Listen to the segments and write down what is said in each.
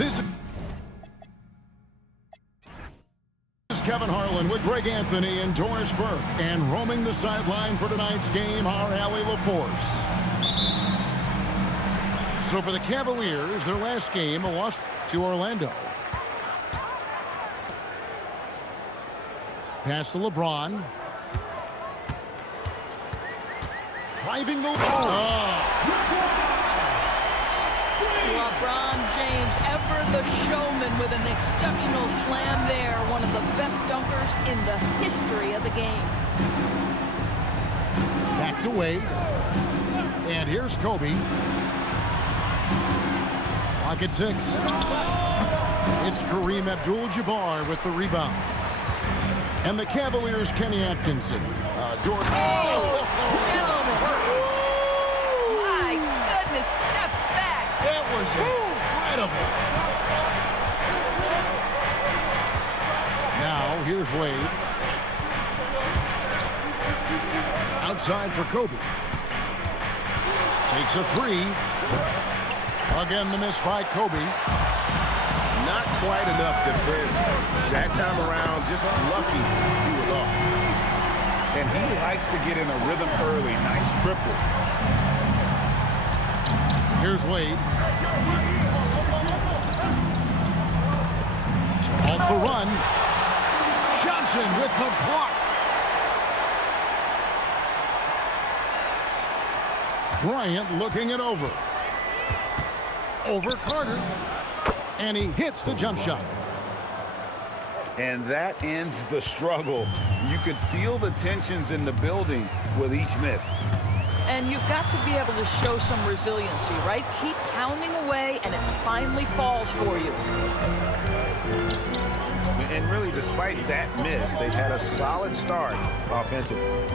This is Kevin Harlan with Greg Anthony and Doris Burke. And roaming the sideline for tonight's game, our Allie LaForce. So for the Cavaliers, their last game, a loss to Orlando. Pass to LeBron. Driving the LeBron James, ever the showman, with an exceptional slam there. One of the best dunkers in the history of the game. Back to Wade. And here's Kobe. Clock at 6. It's Kareem Abdul-Jabbar with the rebound. And the Cavaliers, Kenny Atkinson. Gentlemen. My goodness, step back. That was incredible. Now, here's Wade. Outside for Kobe. Takes a 3. Again, the miss by Kobe. Not quite enough defense. That time around, just lucky he was off. And he likes to get in a rhythm early. Nice triple. Here's Wade. Off the run. Johnson with the block. Bryant looking it over. Over Carter. And he hits the jump shot. And that ends the struggle. You could feel the tensions in the building with each miss. And you've got to be able to show some resiliency, right? Keep pounding away, and it finally falls for you. And really, despite that miss, they've had a solid start offensively.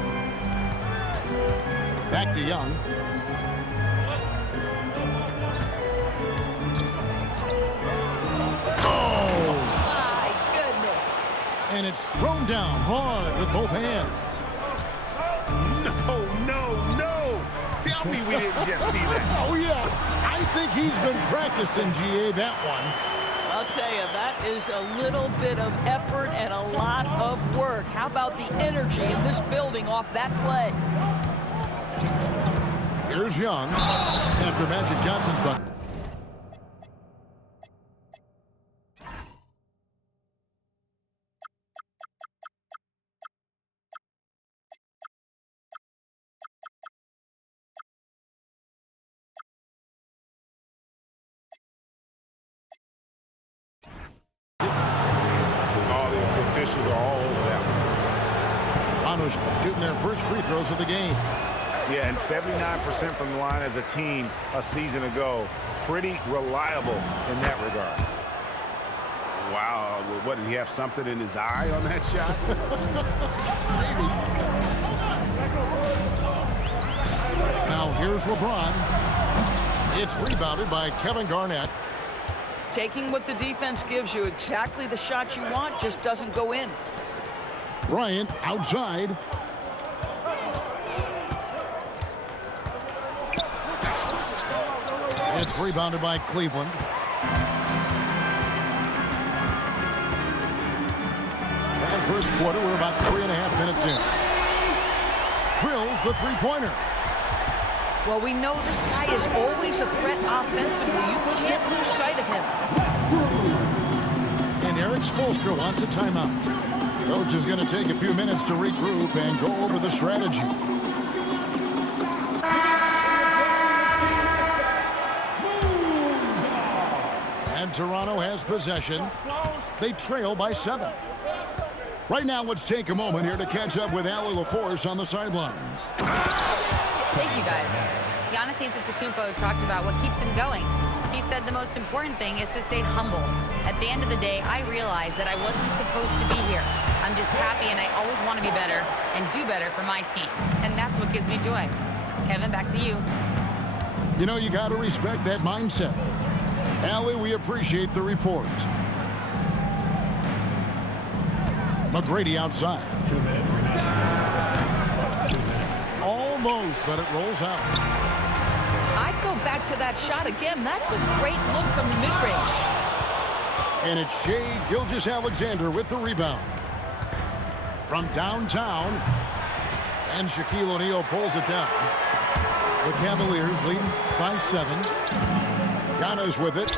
Back to Young. And it's thrown down hard with both hands. No. Tell me we didn't just see that. Oh, yeah. I think he's been practicing, GA, that one. I'll tell you, that is a little bit of effort and a lot of work. How about the energy in this building off that play? Here's Young after Magic Johnson's bucket. Officials are all over that one. Toronto's shooting their first free throws of the game. Yeah, and 79% from the line as a team a season ago. Pretty reliable in that regard. Wow, what, did he have something in his eye on that shot? Maybe. Now here's LeBron. It's rebounded by Kevin Garnett. Taking what the defense gives you, exactly the shot you want, just doesn't go in. Bryant outside. It's rebounded by Cleveland. And first quarter, we're about 3.5 minutes in. Drills the three-pointer. Well, we know this guy is always a threat offensively. You can't lose sight of him. And Eric Spoelstra wants a timeout. Coach is going to take a few minutes to regroup and go over the strategy. And Toronto has possession. They trail by 7. Right now, let's take a moment here to catch up with Allie LaForce on the sidelines. Thank you, guys. Giannis Antetokounmpo talked about what keeps him going. He said the most important thing is to stay humble. At the end of the day, I realized that I wasn't supposed to be here. I'm just happy, and I always want to be better and do better for my team. And that's what gives me joy. Kevin, back to you. You know, you got to respect that mindset. Allie, we appreciate the report. McGrady outside. Almost, but it rolls out. I'd go back to that shot again. That's a great look from the mid-range. And it's Shai Gilgeous-Alexander with the rebound. From downtown, and Shaquille O'Neal pulls it down. The Cavaliers leading by 7. Giannis with it.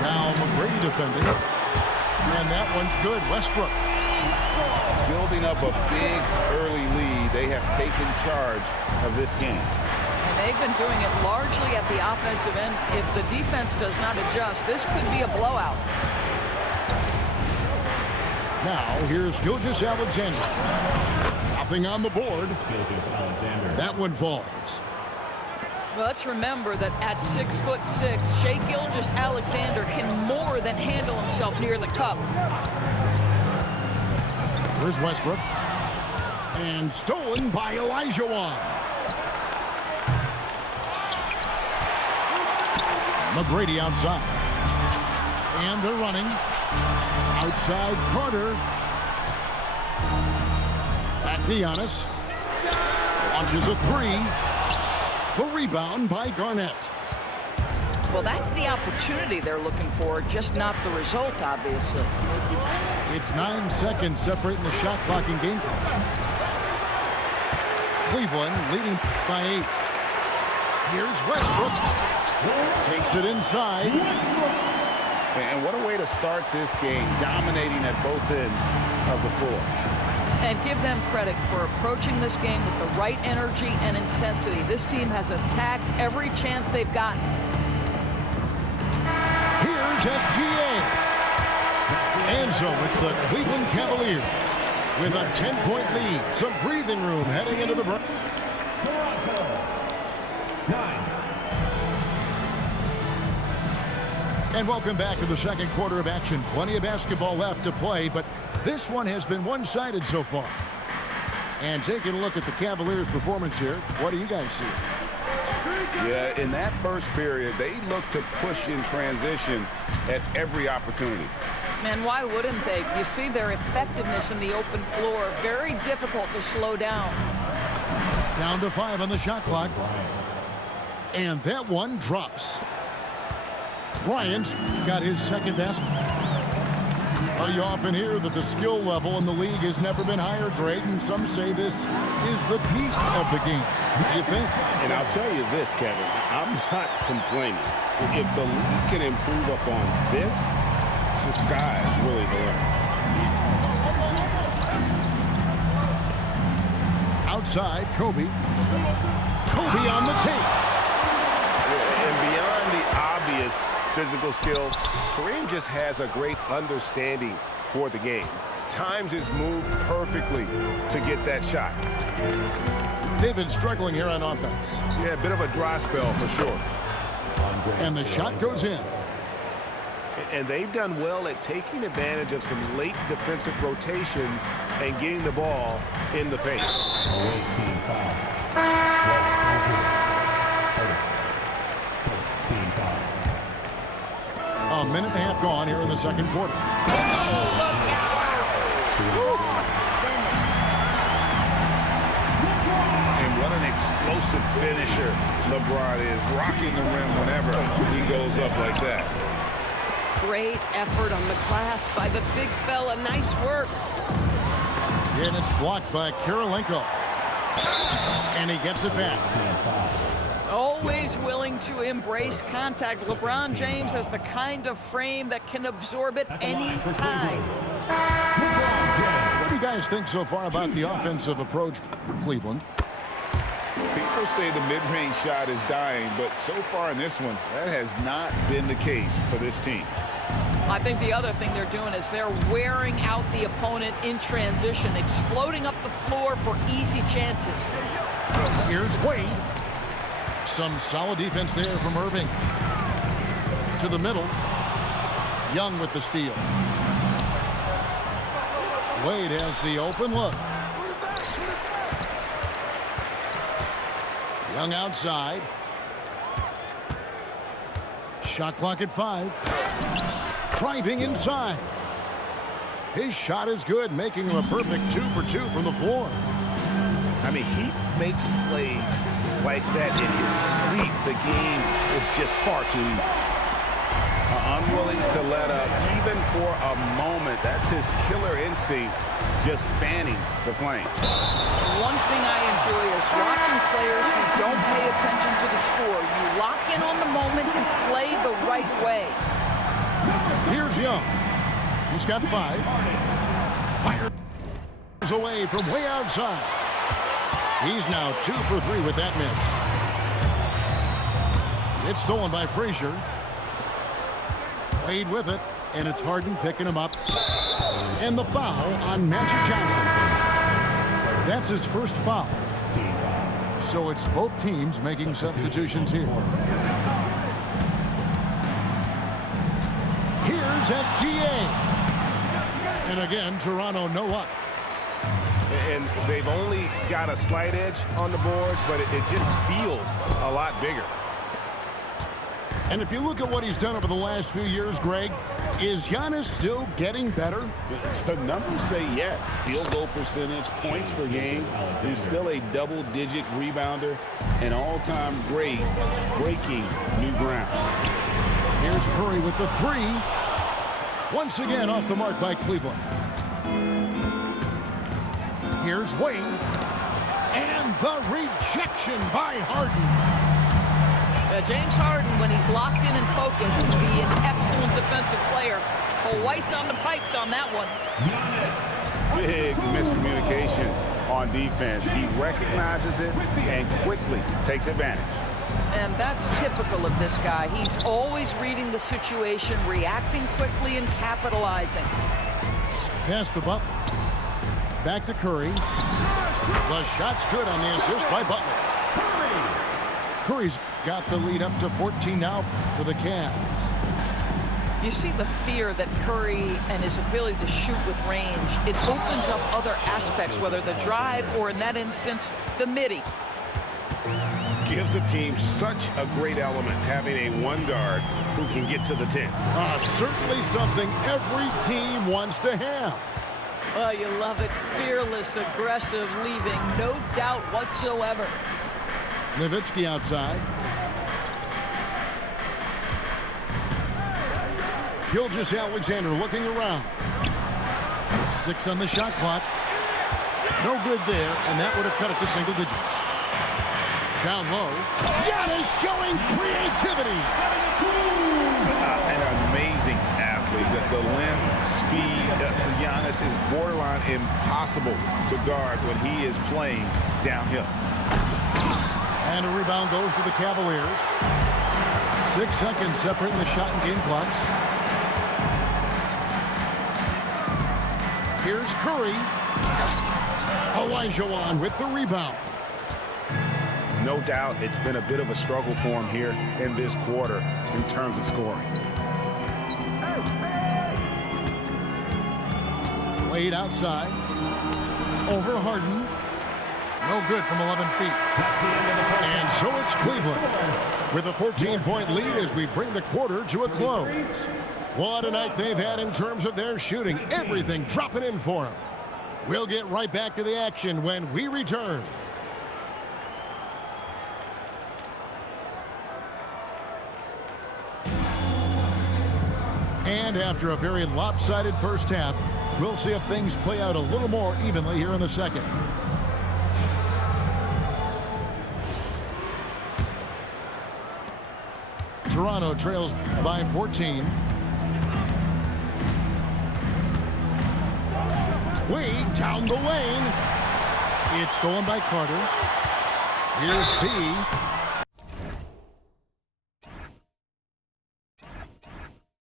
Now McGrady defending. And that one's good. Westbrook. Building up a big early lead. They have taken charge of this game. And they've been doing it largely at the offensive end. If the defense does not adjust, this could be a blowout. Now, here's Gilgeous-Alexander. Nothing on the board. That one falls. Well, let's remember that at 6'6", Shai Gilgeous-Alexander can more than handle himself near the cup. Here's Westbrook. And stolen by Olajuwon. McGrady outside. And they're running. Outside Carter. Back to Giannis. Launches a 3. The rebound by Garnett. Well, that's the opportunity they're looking for, just not the result, obviously. It's 9 seconds separating the shot clock and game clock. Cleveland leading by 8. Here's Westbrook. Takes it inside. And what a way to start this game, dominating at both ends of the floor. And give them credit for approaching this game with the right energy and intensity. This team has attacked every chance they've gotten. Here's SGA. And so it's the Cleveland Cavaliers with a 10-point lead. Some breathing room heading into the break. And welcome back to the second quarter of action. Plenty of basketball left to play, but this one has been one-sided so far. And taking a look at the Cavaliers' performance here, what do you guys see? Yeah, in that first period, they looked to push in transition at every opportunity. And why wouldn't they? You see their effectiveness in the open floor. Very difficult to slow down. Down to 5 on the shot clock. And that one drops. Bryant's got his second basket. Well, you often hear that the skill level in the league has never been higher, Greg, and some say this is the peak of the game. What do you think? And I'll tell you this, Kevin, I'm not complaining. If the league can improve upon this, the sky is really the limit. Outside, Kobe. Kobe on the tape. And beyond the obvious physical skills, Kareem just has a great understanding for the game. Times his move perfectly to get that shot. They've been struggling here on offense. Yeah, a bit of a dry spell for sure. And the shot goes in. And they've done well at taking advantage of some late defensive rotations and getting the ball in the paint. A minute and a half gone here in the second quarter. And what an explosive finisher LeBron is, rocking the rim whenever he goes up like that. Great effort on the glass by the big fella. Nice work. And it's blocked by Kirilenko. And he gets it back. Always willing to embrace contact. LeBron James has the kind of frame that can absorb it any time. What do you guys think so far about the offensive approach for Cleveland? People say the mid-range shot is dying, but so far in this one, that has not been the case for this team. I think the other thing they're doing is they're wearing out the opponent in transition, exploding up the floor for easy chances. Here's Wade. Some solid defense there from Irving. To the middle. Young with the steal. Wade has the open look. Young outside. Shot clock at 5. Driving inside. His shot is good, making him a perfect 2 for 2 from the floor. I mean, he makes plays like that in his sleep. The game is just far too easy. unwilling to let up even for a moment. That's his killer instinct, just fanning the flames. One thing I enjoy is watching players who don't pay attention to the score. You lock in on the moment and play the right way. Here's Young. He's got 5. Fires away from way outside. He's now 2 for 3 with that miss. It's stolen by Frazier. Wade with it, and it's Harden picking him up. And the foul on Magic Johnson. That's his first foul. So it's both teams making substitutions here. Here's SGA. And again, Toronto no up. And they've only got a slight edge on the boards, but it just feels a lot bigger. And if you look at what he's done over the last few years, Greg, is Giannis still getting better? The numbers say yes. Field goal percentage, points per game. He's still a double-digit rebounder, an all-time great, breaking new ground. Here's Curry with the 3. Once again off the mark by Cleveland. Here's Wade. And the rejection by Harden. James Harden, when he's locked in and focused, can be an excellent defensive player. But Weiss on the pipes on that one. Big miscommunication on defense. He recognizes it and quickly takes advantage. And that's typical of this guy. He's always reading the situation, reacting quickly, and capitalizing. Pass to Butler. Back to Curry. The shot's good on the assist by Butler. Curry's got the lead up to 14 now for the Cavs. You see the fear that Curry and his ability to shoot with range. It opens up other aspects, whether the drive or, in that instance, the midi. Gives the team such a great element, having a one guard who can get to the 10. Certainly something every team wants to have. Oh, you love it. Fearless, aggressive, leaving no doubt whatsoever. Nowitzki outside. Gilgeous-Alexander looking around. 6 on the shot clock. No good there, and that would have cut it to single digits. Down low. Giannis showing creativity. An amazing athlete. The length, speed, Giannis is borderline impossible to guard when he is playing downhill. And a rebound goes to the Cavaliers. 6 seconds separating the shot and game clocks. Here's Curry. Olajuwon with the rebound. No doubt it's been a bit of a struggle for him here in this quarter in terms of scoring. Wade outside. Over Harden. No good from 11 feet. And so it's Cleveland with a 14-point lead as we bring the quarter to a close. What a night they've had in terms of their shooting. Everything dropping in for them. We'll get right back to the action when we return. And after a very lopsided first half, we'll see if things play out a little more evenly here in the second. Toronto trails by 14. Wade down the lane. It's stolen by Carter. Here's P.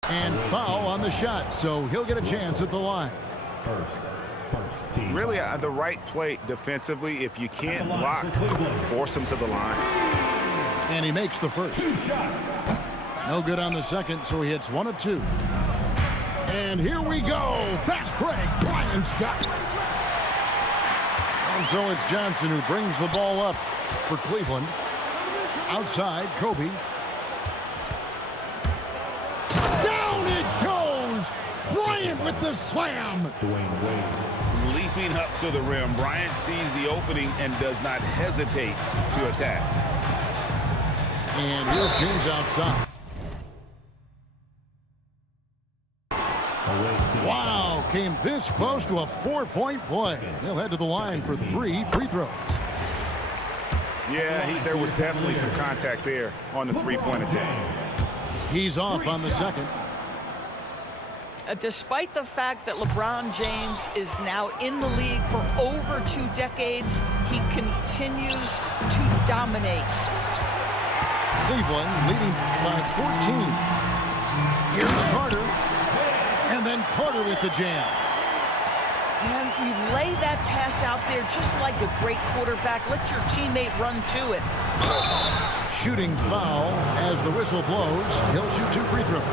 And foul on the shot, so he'll get a chance at the line. Really the right play defensively. If you can't block, force him to the line. And he makes the first. No good on the second, so he hits 1 of 2. And here we go. Fast break. Bryant's got it. And so it's Johnson who brings the ball up for Cleveland. Outside, Kobe. Down it goes. Bryant with the slam. Dwayne Wade. Leaping up to the rim. Bryant sees the opening and does not hesitate to attack. And here's James outside. came this close to a 4-point play. He'll head to the line for 3 free throws. Yeah, there was definitely some contact there on the three-point attempt. He's off on the second. Despite the fact that LeBron James is now in the league for over 2 decades, he continues to dominate. Cleveland leading by 14. Here's Carter. And then Carter with the jam. And you lay that pass out there just like a great quarterback. Let your teammate run to it. Shooting foul as the whistle blows. He'll shoot 2 free throws.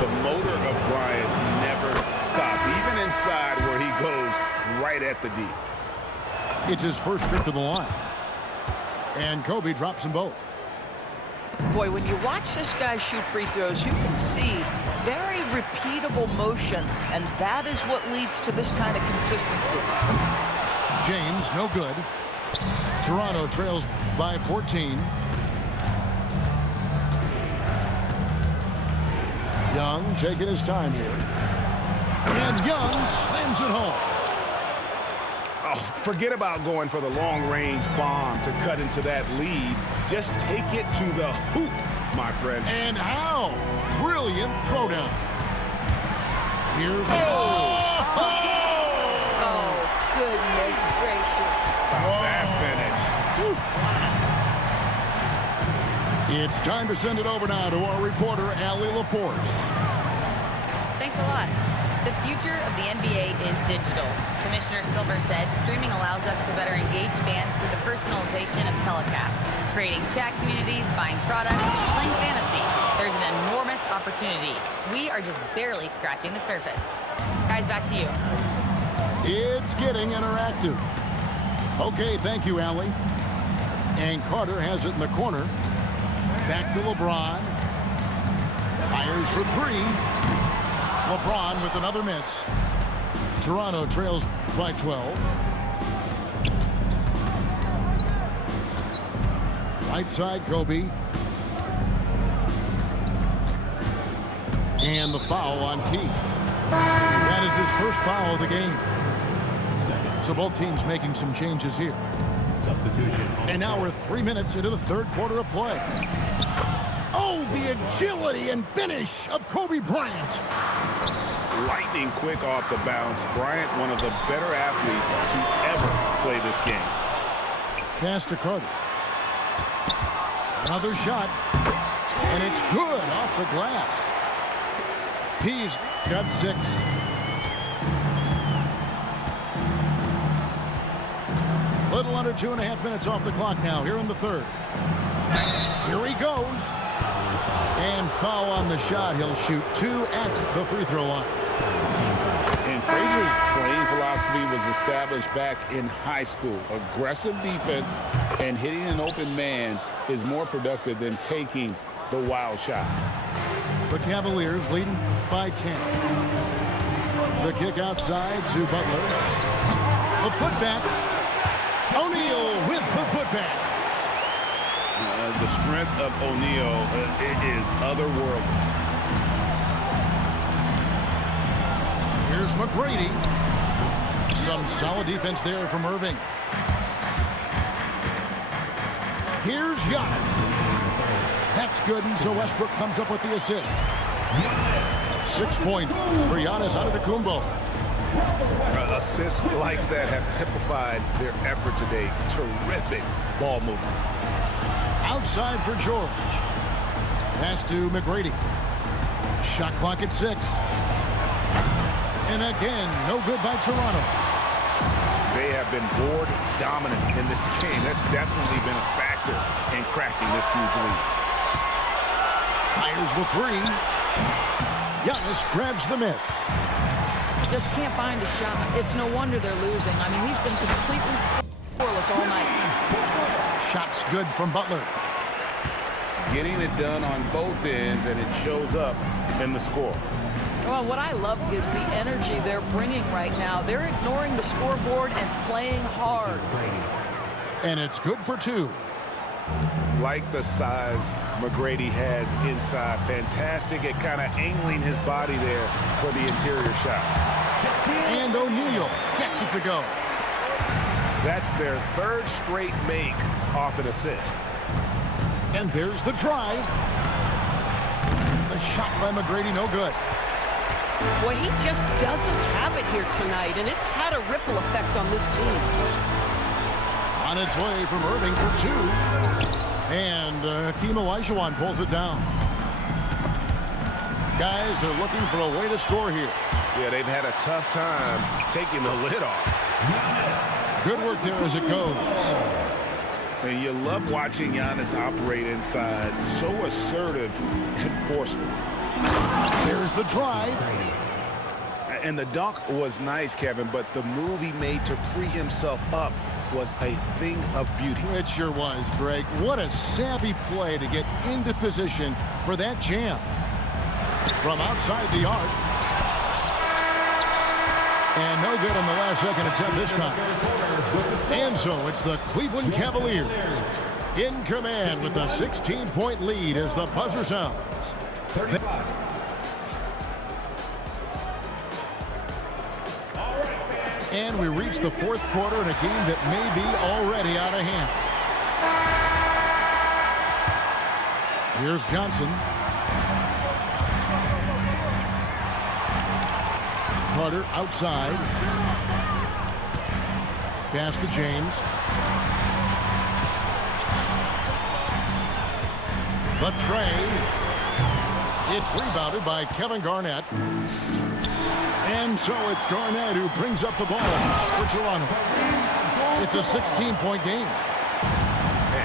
The motor of Bryant never stops, even inside where he goes right at the D. It's his first trip to the line. And Kobe drops them both. Boy, when you watch this guy shoot free throws, you can see very repeatable motion, and that is what leads to this kind of consistency. James, no good. Toronto trails by 14. Young taking his time here. And Young slams it home. Oh, forget about going for the long-range bomb to cut into that lead. Just take it to the hoop, my friend. And how? Brilliant throwdown. Here's Oh, goodness gracious. That finish. It's time to send it over now to our reporter, Allie LaForce. Thanks a lot. The future of the NBA is digital. Commissioner Silver said streaming allows us to better engage fans through the personalization of telecasts, creating chat communities, buying products, playing fantasy. There's an enormous opportunity. We are just barely scratching the surface. Guys, back to you. It's getting interactive. Okay, thank you, Allie. And Carter has it in the corner. Back to LeBron. Fires for 3. LeBron with another miss. Toronto trails by 12. Right side, Kobe. And the foul on P. That is his first foul of the game. So both teams making some changes here. And now we're 3 minutes into the third quarter of play. Oh, the agility and finish of Kobe Bryant. Lightning quick off the bounce. Bryant, one of the better athletes to ever play this game. Pass to Carter. Another shot. And it's good off the glass. P's got 6. Little under 2.5 minutes off the clock now here in the third. Here he goes. And foul on the shot. He'll shoot 2 at the free throw line. And Frazier's playing philosophy was established back in high school. Aggressive defense and hitting an open man is more productive than taking the wild shot. The Cavaliers leading by 10. The kick outside to Butler. The putback. O'Neal with the putback. The strength of O'Neal is otherworldly. Here's McGrady. Some solid defense there from Irving. Here's Giannis. That's good, and so Westbrook comes up with the assist. 6 points for Giannis Antetokounmpo. Assists like that have typified their effort today. Terrific ball movement. Outside for George. Pass to McGrady. Shot clock at 6. And again, no good by Toronto. They have been board dominant in this game. That's definitely been a factor in cracking this huge lead. Fires the 3. Giannis grabs the miss. Just can't find a shot. It's no wonder they're losing. I mean, he's been completely scoreless all night. Shots good from Butler. Getting it done on both ends, and it shows up in the score. Well, what I love is the energy they're bringing right now. They're ignoring the scoreboard and playing hard. And it's good for 2. Like the size McGrady has inside. Fantastic at kind of angling his body there for the interior shot. And O'Neal gets it to go. That's their third straight make off an assist. And there's the drive. The shot by McGrady, no good. Well, he just doesn't have it here tonight, and it's had a ripple effect on this team. On its way from Irving for two. And Hakeem Olajuwon pulls it down. Guys, they're looking for a way to score here. Yeah, they've had a tough time taking the lid off. Good work there as it goes. And you love watching Giannis operate inside. So assertive and forceful. There's the drive. And the dunk was nice, Kevin, but the move he made to free himself up was a thing of beauty. It sure was, Greg. What a savvy play to get into position for that jam. From outside the arc. And no good on the last second attempt this time. And so it's the Cleveland Cavaliers in command with a 16-point lead as the buzzer sounds. And we reach the fourth quarter in a game that may be already out of hand. Here's Johnson. Carter outside. Pass to James. The tray. It's rebounded by Kevin Garnett. And so it's Garnett who brings up the ball for Toronto. It's a 16-point game.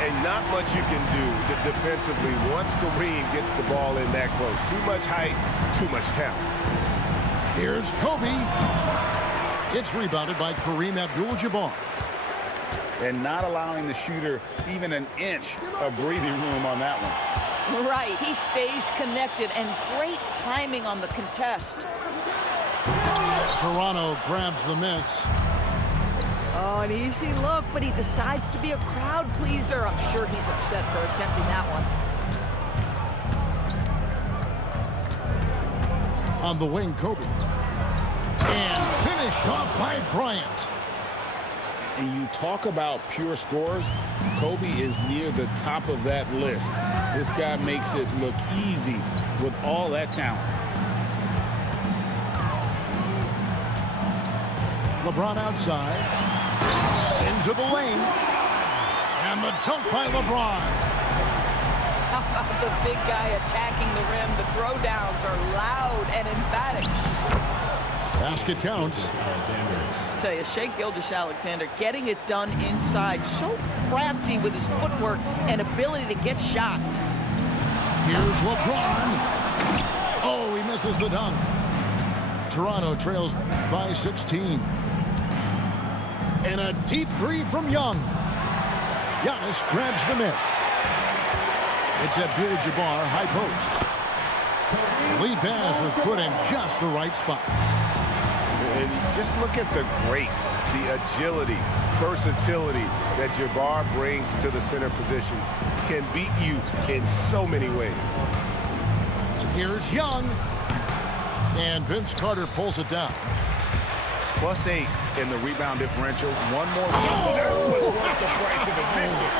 And not much you can do defensively once Kareem gets the ball in that close. Too much height, too much talent. Here's Kobe. It's rebounded by Kareem Abdul-Jabbar. And not allowing the shooter even an inch of breathing room on that one. Right, he stays connected, and great timing on the contest. Toronto grabs the miss. Oh, an easy look, but he decides to be a crowd pleaser. I'm sure he's upset for attempting that one. On the wing, Kobe. And finish off by Bryant. And you talk about pure scores, Kobe is near the top of that list. This guy makes it look easy with all that talent. LeBron outside. Into the lane. And the dunk by LeBron. How about the big guy attacking the rim? The throwdowns are loud and emphatic. Basket counts. I tell you, Shai Gilgeous-Alexander getting it done inside. So crafty with his footwork and ability to get shots. Here's LeBron. Oh, he misses the dunk. Toronto trails by 16. And a deep three from Young. Giannis grabs the miss. It's Abdul-Jabbar, high post. The lead pass was put in just the right spot. And just look at the grace, the agility, versatility that Jabbar brings to the center position. Can beat you in so many ways. Here's Young. And Vince Carter pulls it down. +8 in the rebound differential. One more. That was worth the price of admission.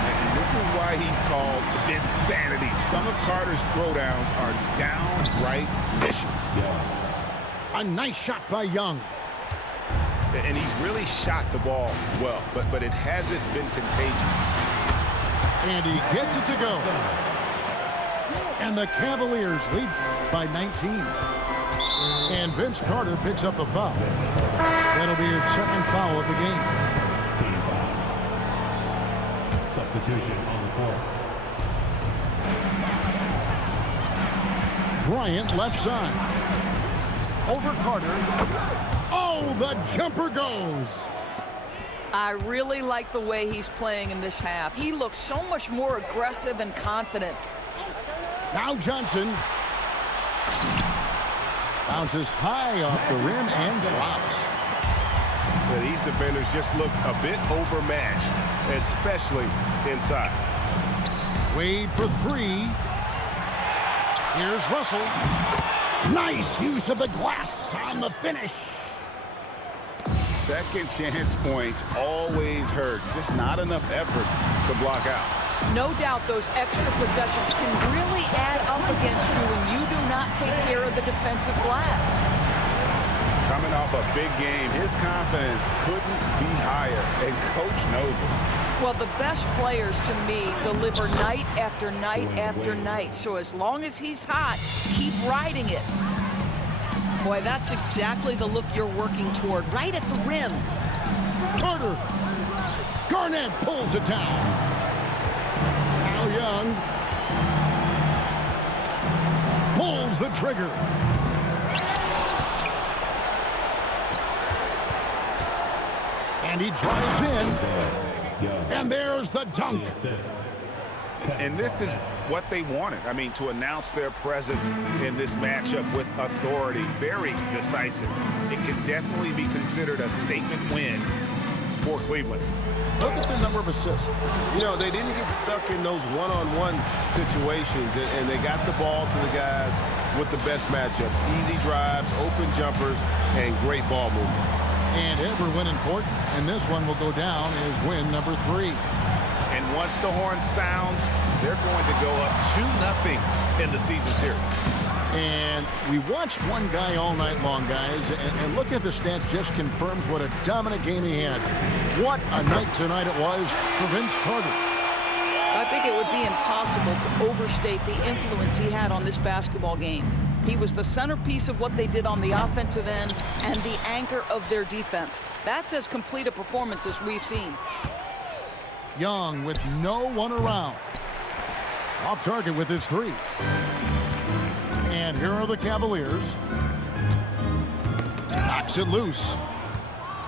And this is why he's called Vinsanity. Some of Carter's throwdowns are downright vicious. A nice shot by Young. And he's really shot the ball well, but it hasn't been contagious. And he gets it to go. And the Cavaliers lead by 19. And Vince Carter picks up the foul. That'll be his second foul of the game. Team foul. Substitution on the court. Bryant left side. Over Carter. Oh, the jumper goes. I really like the way he's playing in this half. He looks so much more aggressive and confident. Now Johnson. Bounces high off the rim and drops. Yeah, these defenders just look a bit overmatched, especially inside. Wade for three. Here's Russell. Nice use of the glass on the finish. Second chance points always hurt. Just not enough effort to block out. No doubt those extra possessions can really add up against you when you do not take care of the defensive glass. Coming off a big game, his confidence couldn't be higher, and coach knows it. Well, the best players, to me, deliver night after night after night. So as long as he's hot, keep riding it. Boy, that's exactly the look you're working toward, right at the rim. Carter. Garnett pulls it down. Al Young pulls the trigger. And he drives in. And there's the dunk. And this is what they wanted. I mean, to announce their presence in this matchup with authority. Very decisive. It can definitely be considered a statement win for Cleveland. Look at the number of assists. You know, they didn't get stuck in those one-on-one situations, and they got the ball to the guys with the best matchups. Easy drives, open jumpers, and great ball movement. And every win important, and this one will go down as win number 3. And once the horn sounds, they're going to go up 2-0 in the season series. And we watched one guy all night long, guys, and look at the stats, just confirms what a dominant game he had. What a night tonight it was for Vince Carter. I think it would be impossible to overstate the influence he had on this basketball game. He was the centerpiece of what they did on the offensive end and the anchor of their defense. That's as complete a performance as we've seen. Young with no one around. Off target with his 3. And here are the Cavaliers. Knocks it loose.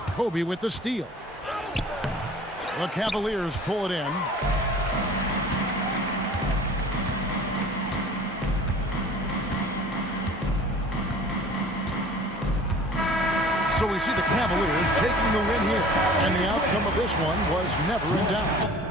Kobe with the steal. The Cavaliers pull it in. So we see the Cavaliers taking the win here. And the outcome of this one was never in doubt.